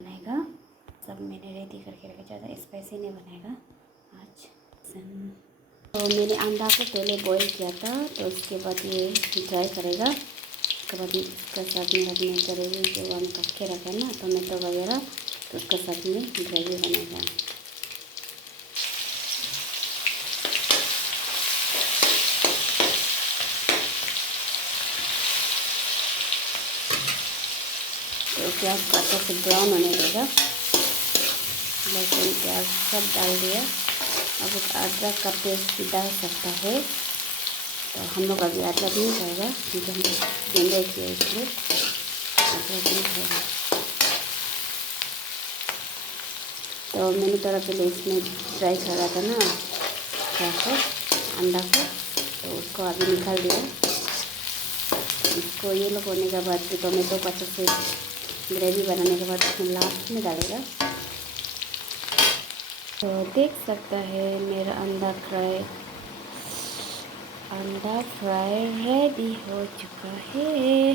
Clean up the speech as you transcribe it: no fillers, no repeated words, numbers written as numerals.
बनेगा। सब मैंने रेडी करके रखा, ज़्यादा स्पाइसी नहीं बनेगा आज। तो मैंने अंडा को पहले बॉईल किया था, तो उसके बाद ये ड्राई करेगा। उसके बाद इसका साथ में अपने ग्रेवी जो हम कट के रखा है ना, टोमेटो वगैरह, तो उसका साथ में ग्रेवी बनेगा। तो प्याज को अच्छे से ब्राउन होने देगा। लहसुन प्याज सब डाल दिया। अब अदरक का पेस्ट डाल सकता है, तो हम लोग अभी अदरक नहीं खाएगा क्योंकि हम गेंदा किया, इसलिए अदरक नहीं खाएगा। तो मैंने थोड़ा पहले इसमें फ्राई करा था ना क्या को, अंडा को, तो उसको अभी निकाल दिया। इसको ये लोग होने के बाद फिर टोमेटो को अच्छे से ग्रेवी बनाने के बाद उसमें लास्ट में डालेगा। तो देख सकता है मेरा अंडा फ्राई रेडी हो चुका है।